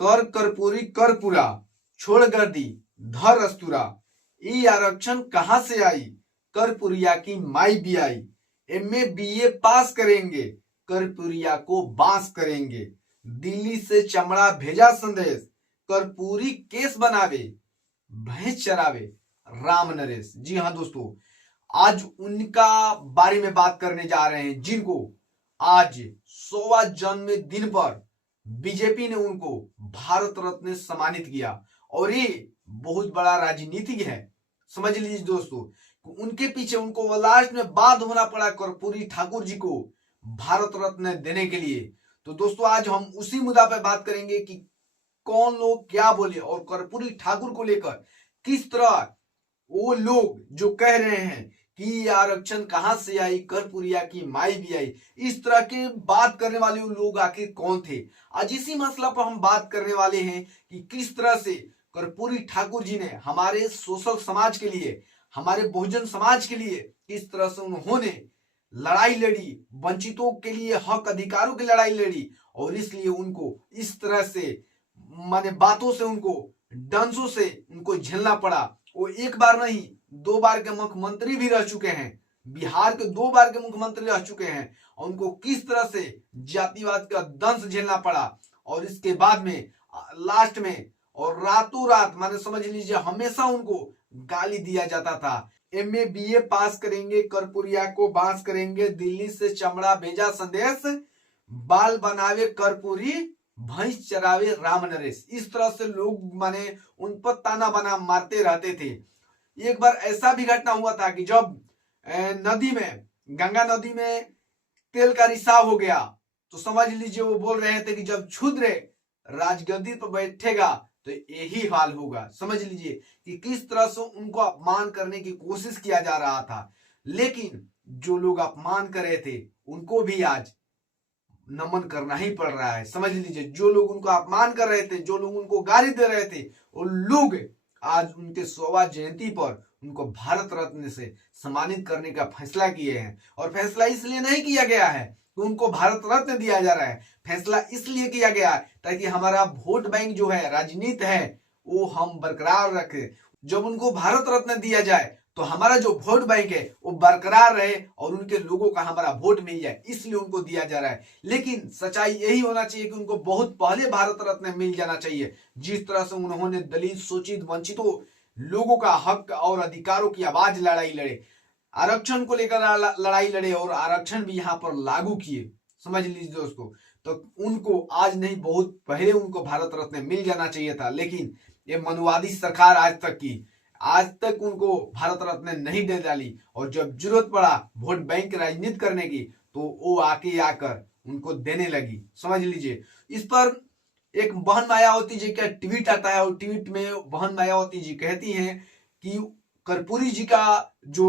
कर कर्पूरी कर्पूरा, छोड़ गर्दी धर अस्तूरा। ई आरक्षण कहां से आई, कर्पूरिया की माई भी आई। एमए बीए पास करेंगे, कर्पूरिया को बांस करेंगे। दिल्ली से चमड़ा भेजा संदेश, कर्पूरी केस बनावे, भैंस चरावे राम नरेश। जी हाँ दोस्तों, आज उनका बारे में बात करने जा रहे हैं जिनको आज 100वां जन्मदिन पर बीजेपी ने उनको भारत रत्न से सम्मानित किया। और ये बहुत बड़ा राजनीतिक है, समझ लीजिए दोस्तों। उनके पीछे उनको लास्ट में बाद होना पड़ा कर्पूरी ठाकुर जी को भारत रत्न देने के लिए। तो दोस्तों आज हम उसी मुद्दा पे बात करेंगे कि कौन लोग क्या बोले और कर्पूरी ठाकुर को लेकर किस तरह वो लोग जो कह रहे हैं कि आरक्षण कहां से आई, कर्पूरिया की माई भी आई, इस तरह के बात करने वाले लोग आखिर कौन थे। आज इसी मसला पर हम बात करने वाले हैं कि किस तरह से कर्पूरी ठाकुर जी ने हमारे सोशल समाज के लिए, हमारे बहुजन समाज के लिए किस तरह से उन्होंने लड़ाई लड़ी, वंचितों के लिए हक अधिकारों की लड़ाई लड़ी। और इसलिए उनको इस तरह से माने बातों से, उनको डंसों से उनको झेलना पड़ा। वो एक बार नहीं 2 बार के मुख्यमंत्री भी रह चुके हैं, बिहार के 2 बार के मुख्यमंत्री रह चुके हैं। और उनको किस तरह से जातिवाद का दंश झेलना पड़ा। और इसके बाद में लास्ट में और रातों रात माने समझ लीजिए हमेशा उनको गाली दिया जाता था। एमए बीए पास करेंगे, कर्पूरिया को बांस करेंगे, दिल्ली से चमड़ा भेजा संदेश, बाल बनावे कर्पूरी, भैंस चरावे राम नरेश। इस तरह से लोग माने उन पर ताना बना मारते रहते थे। एक बार ऐसा भी घटना हुआ था कि जब नदी में, गंगा नदी में तेल का रिसाव हो गया, तो समझ लीजिए वो बोल रहे थे कि जब क्षुद्र राजगद्दी पर बैठेगा तो यही हाल होगा। समझ लीजिए कि किस तरह से उनको अपमान करने की कोशिश किया जा रहा था। लेकिन जो लोग अपमान कर रहे थे उनको भी आज नमन करना ही पड़ रहा है। समझ लीजिए जो लोग उनको अपमान कर रहे थे, जो लोग उनको गाली दे रहे थे, वो लोग आज उनके 100वां जयंती पर उनको भारत रत्न से सम्मानित करने का फैसला किए हैं। और फैसला इसलिए नहीं किया गया है कि उनको भारत रत्न दिया जा रहा है, फैसला इसलिए किया गया है ताकि हमारा वोट बैंक जो है, राजनीति है, वो हम बरकरार रखें। जब उनको भारत रत्न दिया जाए तो हमारा जो वोट बैंक है वो बरकरार रहे और उनके लोगों का हमारा वोट मिल जाए, इसलिए उनको दिया जा रहा है। लेकिन सच्चाई यही होना चाहिए कि उनको बहुत पहले भारत रत्न मिल जाना चाहिए। जिस तरह से उन्होंने दलित, शोषित, वंचितों लोगों का हक और अधिकारों की आवाज लड़ाई लड़े, आरक्षण को लेकर लड़ाई लड़े और आरक्षण भी यहाँ पर लागू किए। समझ लीजिए दोस्तों, तो उनको आज नहीं बहुत पहले उनको भारत रत्न मिल जाना चाहिए था। लेकिन ये मनुवादी सरकार आज तक उनको भारत रत्न नहीं दे डाली। और जब जरूरत पड़ा वोट बैंक राजनीति करने की तो वो आकर उनको देने लगी। समझ लीजिए इस पर एक बहन मायावती जी का ट्वीट आता है और ट्वीट में बहन मायावती जी कहती हैं कि कर्पूरी जी का जो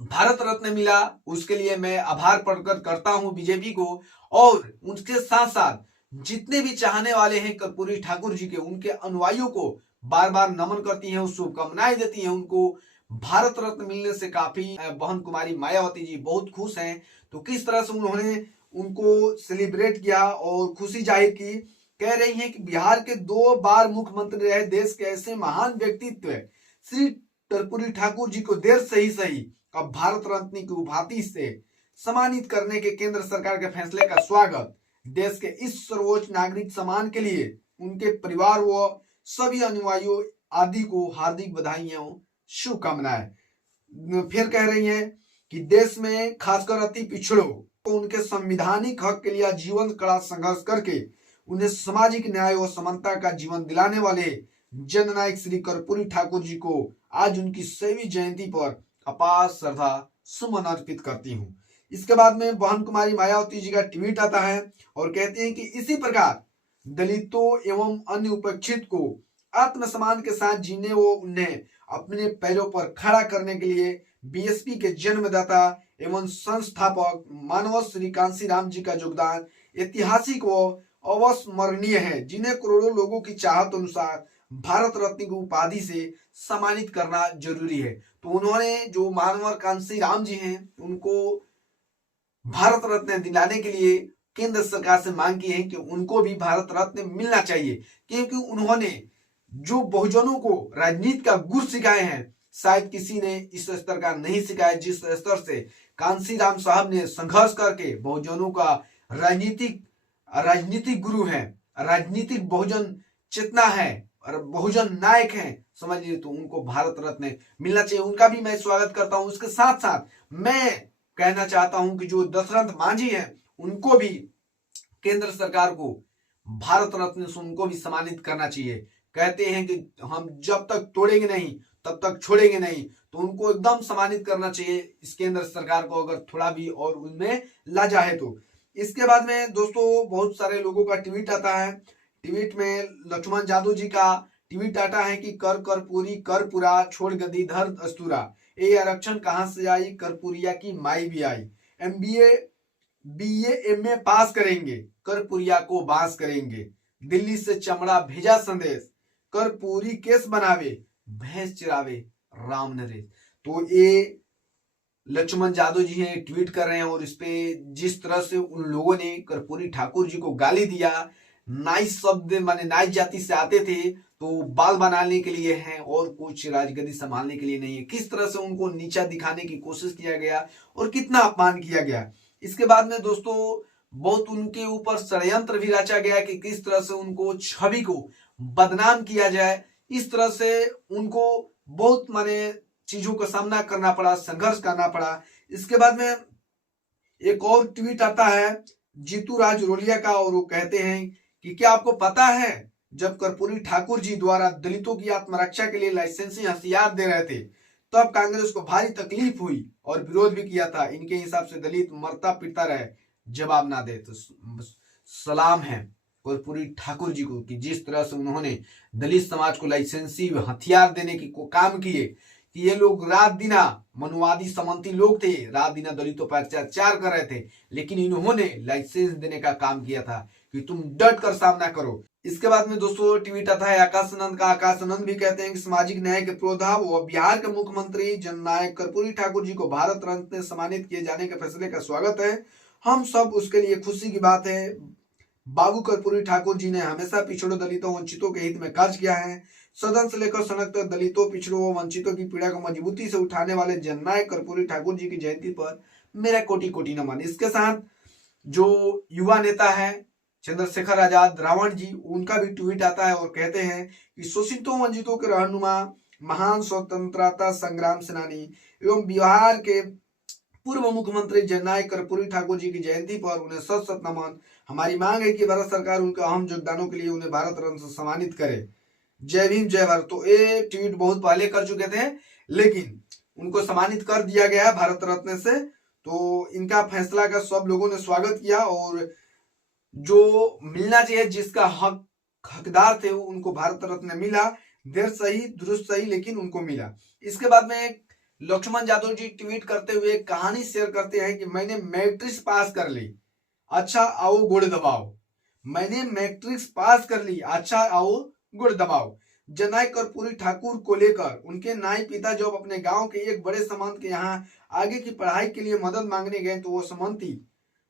भारत रत्न मिला उसके लिए मैं आभार प्रकट करता हूं बीजेपी को। और उनके साथ साथ जितने भी चाहने वाले हैं कर्पूरी ठाकुर जी के, उनके अनुयायियों को बार बार नमन करती हैं, शुभकामनाएं देती हैं। उनको भारत रत्न मिलने से काफी बहन कुमारी मायावती जी बहुत खुश हैं। तो किस तरह से उन्होंने उनको सेलिब्रेट किया और खुशी जाहिर की। कह रही हैं कि बिहार के 2 बार मुख्यमंत्री रहे देश के ऐसे महान व्यक्तित्व श्री कर्पूरी ठाकुर जी को देर से ही सही अब भारत रत्न की उपाधि से सम्मानित करने के केंद्र सरकार के फैसले का स्वागत। देश के इस सर्वोच्च नागरिक सम्मान के लिए उनके परिवार व सभी अनुयायियों आदि को हार्दिक बधाइयां, शुभकामनाएं। फिर कह रही हैं कि देश में खासकर अति पिछड़ों को उनके संवैधानिक हक के लिए जीवन कड़ा संघर्ष करके उन्हें सामाजिक न्याय और समानता का जीवन दिलाने वाले जननायक श्री कर्पूरी ठाकुर जी को आज उनकी 100वीं जयंती पर अपार श्रद्धा सुमन अर्पित करती हूँ। इसके बाद में बहन कुमारी मायावती जी का ट्वीट आता है और कहते हैं कि इसी प्रकार दलितों एवं अन्य उपेक्षित को आत्मसम्मान के साथ जीने व उन्हें अपने पैरों पर खड़ा करने के लिए बीएसपी के जन्मदाता एवं संस्थापक मानव श्री कांशीराम जी का योगदान ऐतिहासिक व अविस्मरणीय है, जिन्हें करोड़ों लोगों की चाहत अनुसार भारत रत्न की उपाधि से सम्मानित करना जरूरी है। तो उन्होंने जो मानव कांशीराम जी हैं उनको भारत रत्न दिलाने के लिए केंद्र सरकार से मांग की है कि उनको भी भारत रत्न मिलना चाहिए, क्योंकि उन्होंने जो बहुजनों को राजनीति का गुर सिखाए हैं, शायद किसी ने इस स्तर का नहीं सिखाया जिस स्तर से कांशीराम साहब ने संघर्ष करके बहुजनों का राजनीतिक गुरु है, राजनीतिक बहुजन चेतना है और बहुजन नायक हैं, समझ लीजिए। तो उनको भारत रत्न मिलना चाहिए, उनका भी मैं स्वागत करता हूं। उसके साथ साथ मैं कहना चाहता हूं कि जो दशरथ मांझी हैं उनको भी केंद्र सरकार को भारत रत्न से उनको भी सम्मानित करना चाहिए। कहते हैं कि हम जब तक तोड़ेंगे नहीं तब तक छोड़ेंगे नहीं, तो उनको एकदम सम्मानित करना चाहिए इस केंद्र सरकार को, अगर थोड़ा भी और उनमें लाजा है तो। इसके बाद में दोस्तों बहुत सारे लोगों का ट्वीट आता है। ट्वीट में लक्ष्मण जादव जी का ट्वीट आता है कि कर पूरी कर पूरा, छोड़ गद्दी धर अस्तूरा, ये आरक्षण कहां से आई, करपुरिया की माई भी आई। MBA BA MA पास करेंगे, करपुरिया को बांस करेंगे, दिल्ली से चमड़ा भेजा संदेश, करपूरी केस बनावे, भैंस चिरावे राम नरेश। तो ये लक्ष्मण जादव जी हैं, ट्वीट कर रहे हैं और इस पे जिस तरह से उन लोगों ने कर्पूरी ठाकुर जी को गाली दिया, नाइस शब्द माने नाइस जाति से आते थे तो बाल बनाने के लिए हैं और कुछ राजगद्दी संभालने के लिए नहीं है, किस तरह से उनको नीचा दिखाने की कोशिश किया गया और कितना अपमान किया गया। इसके बाद में दोस्तों बहुत उनके ऊपर षड्यंत्र भी रचा गया कि किस तरह से उनको छवि को बदनाम किया जाए, इस तरह से उनको बहुत माने चीजों का सामना करना पड़ा, संघर्ष करना पड़ा। इसके बाद में एक और ट्वीट आता है जीतू राज रोलिया का और वो कहते हैं कि क्या आपको पता है जब कर्पूरी ठाकुर जी द्वारा दलितों की आत्मरक्षा के लिए लाइसेंसी हथियार दे रहे थे तब कांग्रेस को भारी तकलीफ हुई और विरोध भी किया था। इनके हिसाब से दलित मरता पिटता रहे, जवाब ना दे। तो सलाम है कर्पूरी ठाकुर जी को कि जिस तरह से उन्होंने दलित समाज को लाइसेंसी हथियार देने की काम किए कि ये लोग रात दिना मनुवादी समंती लोग थे, रात दिना दलितों पर अत्याचार कर रहे थे, लेकिन इन्होंने लाइसेंस देने का काम किया था कि तुम डट कर सामना करो। इसके बाद में दोस्तों ट्वीट आता है आकाशानंद का। आकाशानंद भी कहते हैं कि सामाजिक न्याय के पुरोधा व बिहार के मुख्यमंत्री जननायक कर्पूरी ठाकुर जी को भारत रत्न से सम्मानित किए जाने के फैसले का स्वागत है, हम सब उसके लिए खुशी की बात है। बाबू कर्पूरी ठाकुर जी ने हमेशा पिछड़ों दलितों वंचितों के हित में कार्य किया है। सदन से लेकर सनक तक दलितों पिछड़ों व वंचितों की पीड़ा को मजबूती से उठाने वाले जननायक कर्पूरी ठाकुर जी की जयंती पर मेरा कोटि कोटि नमन। इसके साथ जो युवा नेता है चंद्रशेखर आजाद रावण जी, उनका भी ट्वीट आता है और कहते हैं कि शोषितों वंचितों के रहनुमा, महान स्वतंत्रता संग्राम सेनानी एवं बिहार के पूर्व मुख्यमंत्री जननायक कर्पूरी ठाकुर जी की जयंती पर उन्हें सत सत नमन। हमारी मांग है कि भारत सरकार उनके अहम योगदानों के लिए उन्हें भारत रत्न से सम्मानित करे। जय भीम जय भारत। तो ये ट्वीट बहुत पहले कर चुके थे लेकिन उनको सम्मानित कर दिया गया भारत रत्न से। तो इनका फैसला का सब लोगों ने स्वागत किया और जो मिलना चाहिए जिसका हकदार थे उनको भारत रत्न मिला, देर सही दुरुस्त सही लेकिन उनको मिला। इसके बाद में लक्ष्मण जादव जी ट्वीट करते हुए कहानी शेयर करते हैं कि मैंने मैट्रिक्स पास कर ली, अच्छा आओ गुड़ दबाओ। मैंने मैट्रिक्स पास कर ली, अच्छा आओ गुड़ दबाओ। जननायक कर्पूरी ठाकुर को लेकर उनके नाई पिता जब अपने गांव के एक बड़े संबंध के यहाँ आगे की पढ़ाई के लिए मदद मांगने गए तो वो समंती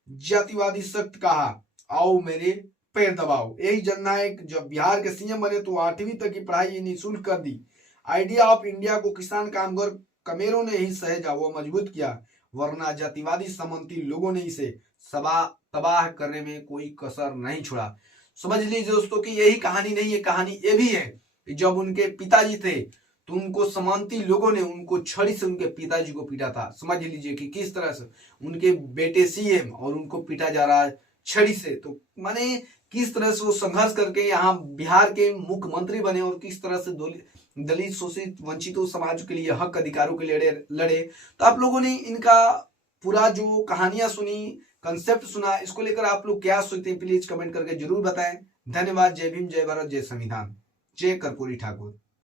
जातिवादी सख्त कहा, आओ मेरे पैर दबाओ। यही जननायक जब बिहार के CM बने तो 8वीं तक की पढ़ाई निःशुल्क कर दी। आइडिया ऑफ इंडिया को किसान कामगार कमेरों ने ही सहेजा व मजबूत किया, वरना जातिवादी समंती लोगों ने इसे तबाह करने में कोई कसर नहीं छोड़ा। समझ लीजिए दोस्तों कि यही कहानी नहीं है, कहानी ये भी है कि जब उनके पिताजी थे तो उनको समांती लोगों ने उनको छड़ी से उनके पिताजी को पीटा था। समझ लीजिए कि किस तरह से उनके बेटे CM और उनको पीटा जा रहा है छड़ी से। तो माने किस तरह से वो संघर्ष करके यहाँ बिहार के मुख्यमंत्री बने और किस तरह से दलित शोषित वंचितों समाज के लिए हक अधिकारों के लिए लड़े। तो आप लोगों ने इनका पूरा जो कहानियां सुनी, कंसेप्ट सुना, इसको लेकर आप लोग क्या सोचते हैं प्लीज कमेंट करके जरूर बताएं। धन्यवाद। जय भीम जय भारत जय संविधान। जय कर्पूरी ठाकुर।